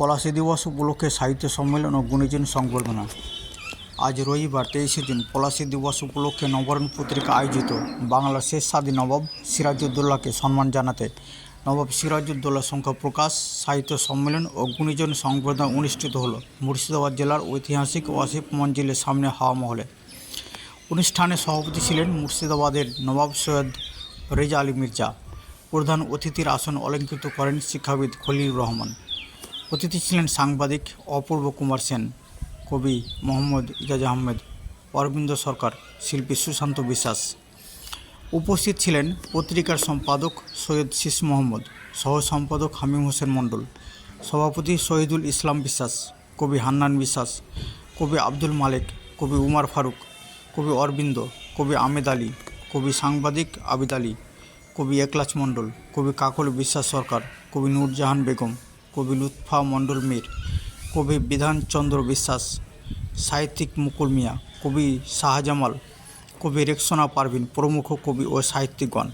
পলাশী দিবস উপলক্ষে সাহিত্য সম্মেলন ও গুণীজন সংবর্ধনা। আজ রবিবার 23শে জুন পলাশী দিবস উপলক্ষে নবরণ পত্রিকা আয়োজিত বাংলার শেষ স্বাধীন নবাব সিরাজউদ্দৌলাকে সম্মান জানাতে নবাব সিরাজউদ্দৌলা সংখ্যা প্রকাশ সাহিত্য সম্মেলন ও গুণীজন সংবর্ধনা অনুষ্ঠিত হলো মুর্শিদাবাদ জেলার ঐতিহাসিক ওয়াসিফ মঞ্জিলের সামনে হাওয়া মহলে। অনুষ্ঠানে সভাপতি ছিলেন মুর্শিদাবাদের নবাব সৈয়দ রেজা আলী মির্জা। প্রধান অতিথির আসন অলঙ্কৃত করেন শিক্ষাবিদ খলিলুর রহমান। অতিথি ছিলেন সাংবাদিক অপূর্ব কুমার সেন, কবি মোহাম্মদ ইজাজ আহমেদ, অরবিন্দ সরকার, শিল্পী সুশান্ত বিশ্বাস। উপস্থিত ছিলেন পত্রিকার সম্পাদক সৈয়দ শীষ মোহাম্মদ, সহ সম্পাদক হামিম হোসেন মণ্ডল, সভাপতি শহীদুল ইসলাম বিশ্বাস, কবি হান্নান বিশ্বাস, কবি আব্দুল মালেক, কবি উমার ফারুক, কবি অরবিন্দ, কবি আমেদ আলী, কবি সাংবাদিক আবিদ আলী, কবি একলাচ মণ্ডল, কবি কাকল বিশ্বাস সরকার, কবি নূরজাহান বেগম, কবি লুৎফা মণ্ডল মীর, কবি বিধানচন্দ্র বিশ্বাস, সাহিত্যিক মুকুল মিয়া, কবি শাহজামাল, কবি রেক্সোনা পারভিন প্রমুখ কবি ও সাহিত্যিকগণ।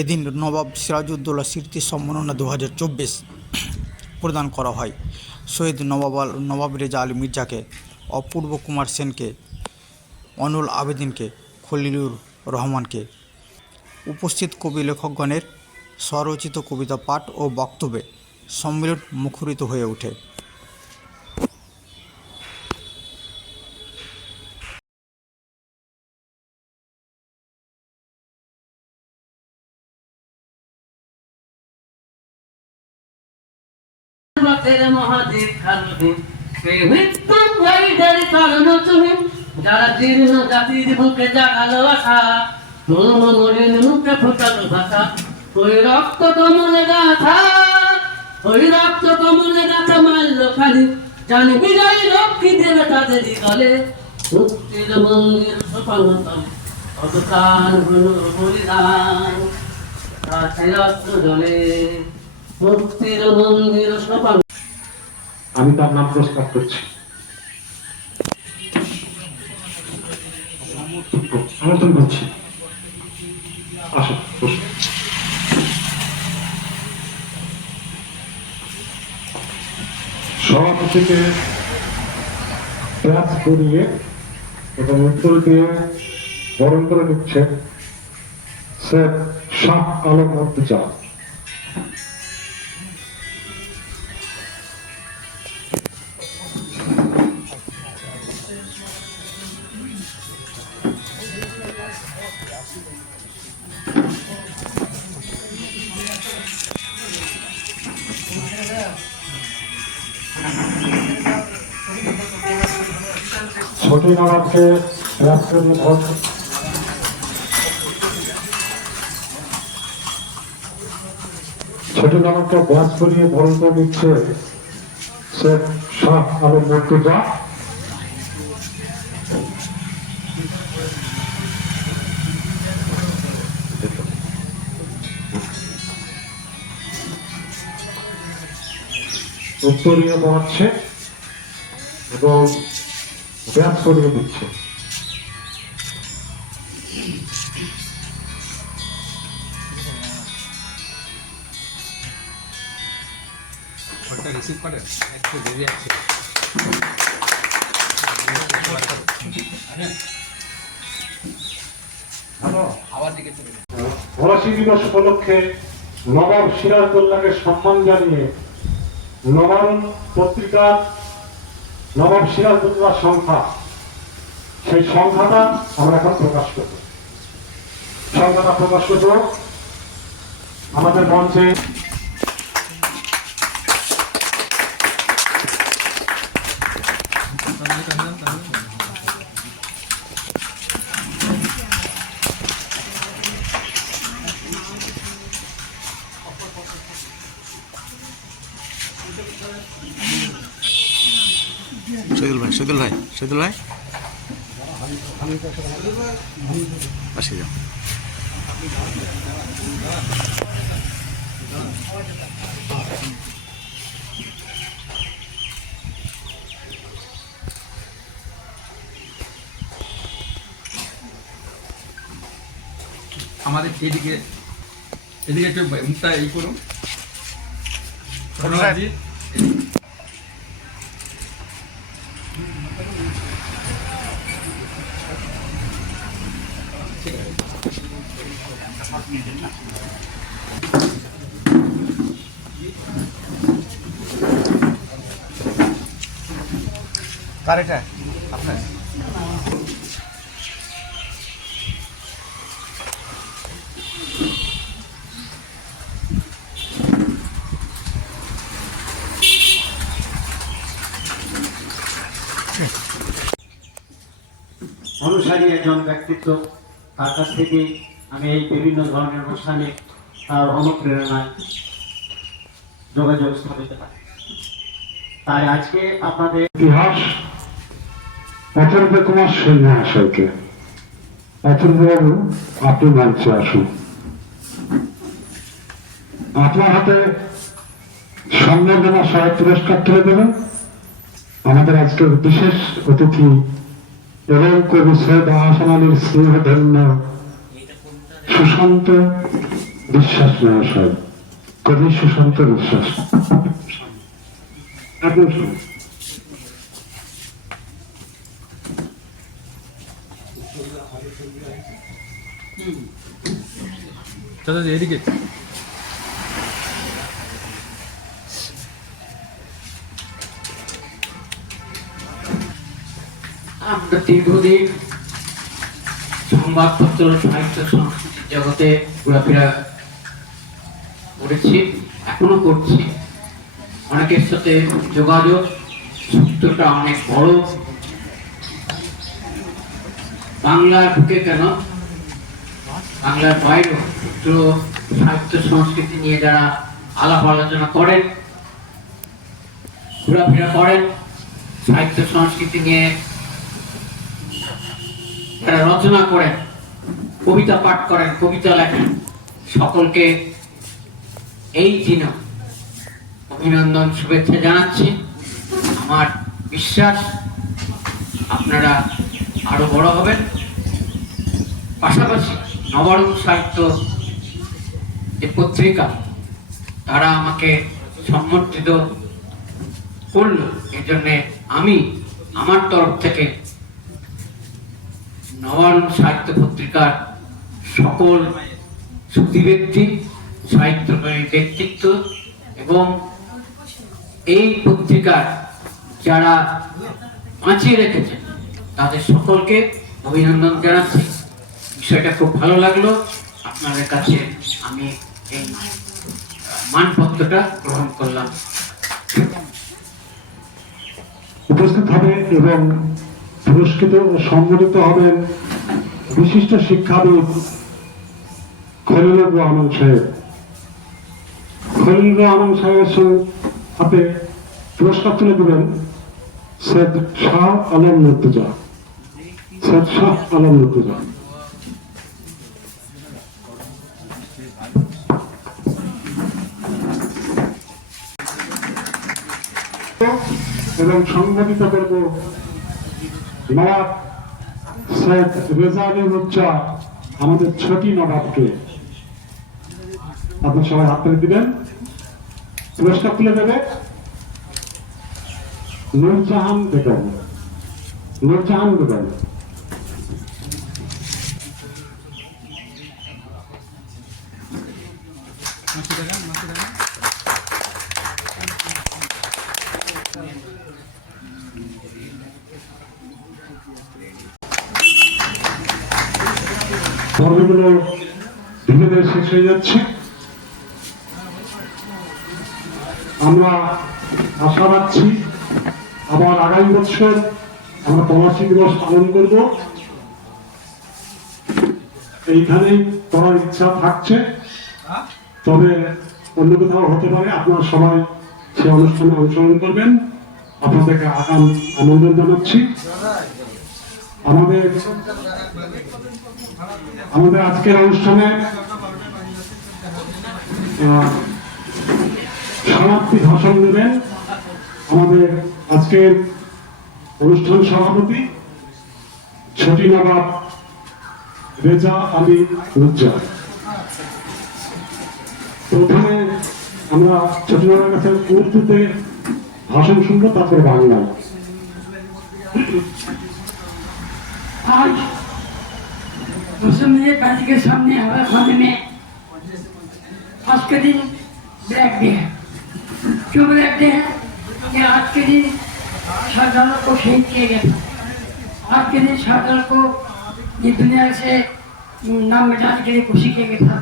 এদিন নবাব সিরাজউদ্দৌলা স্মৃতি সম্মাননা 2024 প্রদান করা হয়। শহীদ নবাব রেজা আলী মির্জাকে, অপূর্ব কুমার সেনকে, অনুল আবেদিনকে, খলিলুর রহমানকে। উপস্থিত কবি লেখকগণের স্বরচিত কবিতা পাঠ ও বক্তব্যে সম্মেলন মুখরিত হয়ে ওঠে। যারা জীর্ণ জাতির বুকে জাগালো আশা, মরিন মুখে ফোটালো ভাষা, ওই রক্ত কমলে গাথা, ওই রক্ত কমলে গাথা মারলো খালি, জানি বিজয়ী লক্ষ্মী দেবে তাদেরই দলে। মুক্তির মন্দির সোপানতলে অতকাল হলো বলিদান, কাছে রক্ত জলে মুক্তির মন্দির সোপান। আমি তার নাম প্রস্তাব করছি। সমর্থন করছি। আসো, বসো। সভাপতিকে ক্লাস করিয়ে এবং উত্তর দিয়ে বরণ করে নিচ্ছে শেখ শাহ আলম মুর্তজা। ছোটি নবাবকে ব্যাস করিয়ে বরণ করে নিচ্ছে শেখ শাহ আলম মুর্তজা। উত্তরীয় পড়াচ্ছে এবং ব্যাস করিয়ে দিচ্ছে। পলাশী দিবস উপলক্ষে নবাব সিরাজউদ্দৌলাকে সম্মান জানিয়ে নবরণ পত্রিকার নবাব সিরাজউদ্দৌলা সংখ্যা, সেই সংখ্যাটা আমরা এখন প্রকাশ করব। সংখ্যাটা প্রকাশ করব আমাদের মঞ্চে। শহীদুল ভাই আসে যাও। আমাদের এদিকে একটু মুখটা ই করুন। কার এটা আপনার? অনুসারী একজন ব্যক্তিত্ব, তার কাছ থেকে আমি এই বিভিন্ন ধরনের অনুষ্ঠানে তার অনুপ্রেরণায় যোগাযোগ স্থাপিত হয়। তাই আজকে আপনাদের ইতিহাস অথর্ব কুমার সেন মহাশয়কে। অথর্ববাবু, আপনি মঞ্চে আসুন। আপনার হাতে সম্বর্ধনা সহ পুরস্কার তুলে দেবেন আমাদের আজকের বিশেষ অতিথি এবং কবি সৈয়দ আহসান আলীর স্নেহধন্য সুশান্ত বিশ্বাস মহাশয়। কবি সুশান্ত বিশ্বাস, আপনি শুনুন। চাচা এদিকে। আমরা দীর্ঘদিন সংবাদপত্র, সাহিত্য, সংস্কৃতির জগতে ঘোরাফেরা করেছি, এখনো করছি। অনেকের সাথে যোগাযোগ সূত্রটা অনেক বড়। বাংলার বুকে কেন, বাংলার বাইরেও সূত্র, সাহিত্য, সংস্কৃতি নিয়ে যারা আলাপ আলোচনা করেন, ঘোরাফেরা করেন, সাহিত্য সংস্কৃতি নিয়ে যারা রচনা করেন, কবিতা পাঠ করেন, কবিতা লেখেন, সকলকে এই দিনে অভিনন্দন, শুভেচ্ছা জানাচ্ছি। আমার বিশ্বাস আপনারা আরো বড় হবেন। পাশাপাশি নবরূপ সাহিত্য যে পত্রিকা, তারা আমাকে সম্মানিত করলো, এই জন্যে আমি আমার তরফ থেকে নবরূপ সাহিত্য পত্রিকার সকল সুধী ব্যক্তি, সাহিত্যপ্রেমী ব্যক্তিত্ব এবং এই পত্রিকার যারা বাঁচিয়ে রেখেছেন তাদের সকলকে অভিনন্দন জানাচ্ছি। বিষয়টা খুব ভালো লাগলো। আপনাদের কাছে আমি এই মানপত্রটা গ্রহণ করলাম। উপস্থিত হবে এবং পুরস্কৃত ও সম্মানিত হবেন বিশিষ্ট শিক্ষাবিদ খলিলুর রহমান সাহেব। খলিলুর রহমান সাহেবের হাতে পুরস্কার তুলে দেবেন সৈয়দ শাহ আলম মুর্তজা। সৈয়দ শাহ আলম মুর্তজা। এবং সংগঠিত করব নবাব সৈয়দ রেজা আলী মুর্জা, আমাদের ছোটি নবাবকে। আপনি সবাই হাত তুলে দিবেন। পুরস্কার তুলে দেবে নূরজাহান বেগম। নূরজাহান বেগম। পর্বগুলো ধীরে ধীরে শেষ হয়ে যাচ্ছে। আমরা আশা রাখছি আবার আগামী বছর আমরা প্রবাসী দিবস পালন করব। এইখানেই করার ইচ্ছা থাকছে, তবে অন্য কোথাও হতে পারে। আপনারা সবাই সে অনুষ্ঠানে অংশগ্রহণ করবেন, আপনাদেরকে আগাম আমন্ত্রণ জানাচ্ছি। আমাদের আজকের অনুষ্ঠানে সমাপ্তি ভাষণ দেবেন আমাদের আজকের অনুষ্ঠান সভাপতি ছোটি নবাব রেজা আলী মুর্জা। প্রথমে আমরা ছোটি নবাবের কাছে উর্দুতে ভাষণ শুনবো, তারপর বাংলায়। आज मुस्लिम पार्टी के सामने हवा खाने में आज के दिन ब्लैक डे है। क्यों ब्लैक डे है? कि आज के दिन शाहजहां को शहीद किया गया था। आज के दिन शाहजहां को ये दुनिया से नाम मिटाने के लिए कोशिश किया गया था,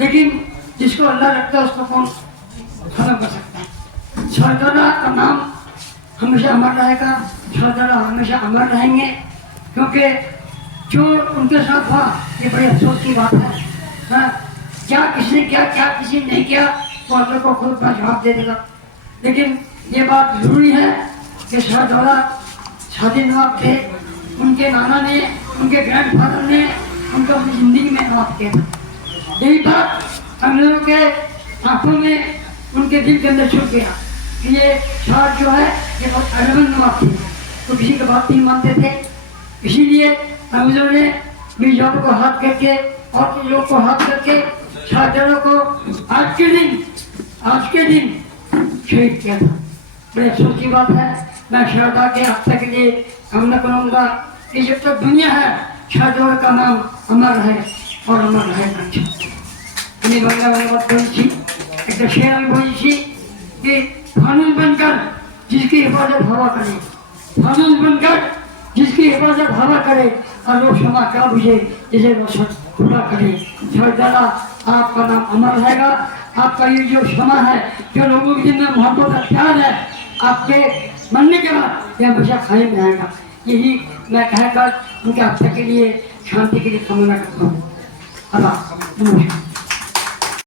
लेकिन जिसको अल्लाह रखता है उसको कौन खत्म कर सकता है। शाहजहां का नाम हमेशा अमर रहेगा, शाहजहां हमेशा अमर रहेंगे, क्योंकि जो उनके साथ हुआ ये बड़ी अफसोस की बात है। हाँ, क्या किसने किया, क्या किसी ने नहीं किया, तो अल्लाह को खुद का जवाब दे देगा। लेकिन ये बात जरूरी है कि शाहजहां शादी नवाब थे, उनके नाना ने, उनके ग्रैंडफादर ने उनको अपनी जिंदगी में नवाब किया था। यही बात हम लोगों के आंखों में, उनके दिल के अंदर छुप गया कि ये शाह जो है ये बहुत अरबन नवाब थे, तो किसी की बात नहीं मानते थे। इसीलिए अंग्रेजों ने मिर्जाओं को हाथ करके और लोग को हाथ करके शाहजहां को आज के दिन शहीद किया था। बड़े अफसोस की बात है। मैं शाहजहां के हत्या के लिए कामना करूंगा कि जब तक दुनिया है शाहजहां का नाम अमर है और अमर रहेगा। আমি বাংলা অনুবাদ করেছি, একটা শের আমি বলেছি कि कानून बनकर जिसकी हिफाजत हवा करे, कानून बनकर जिसकी हिफाजत हवा करे और लोग क्षमा क्या बुझे जिसे वो खुदा करे। शाहजहां आपका नाम अमर रहेगा। आपका ये जो क्षमा है, जो लोगों के जिनमें मोहब्बत और प्यार है, आपके मरने के बाद ये हमेशा कायम रहेगा। यही मैं कहकर उनके हत्या के लिए, शांति के लिए कामना करता हूँ। अल्लाह नमस्कार।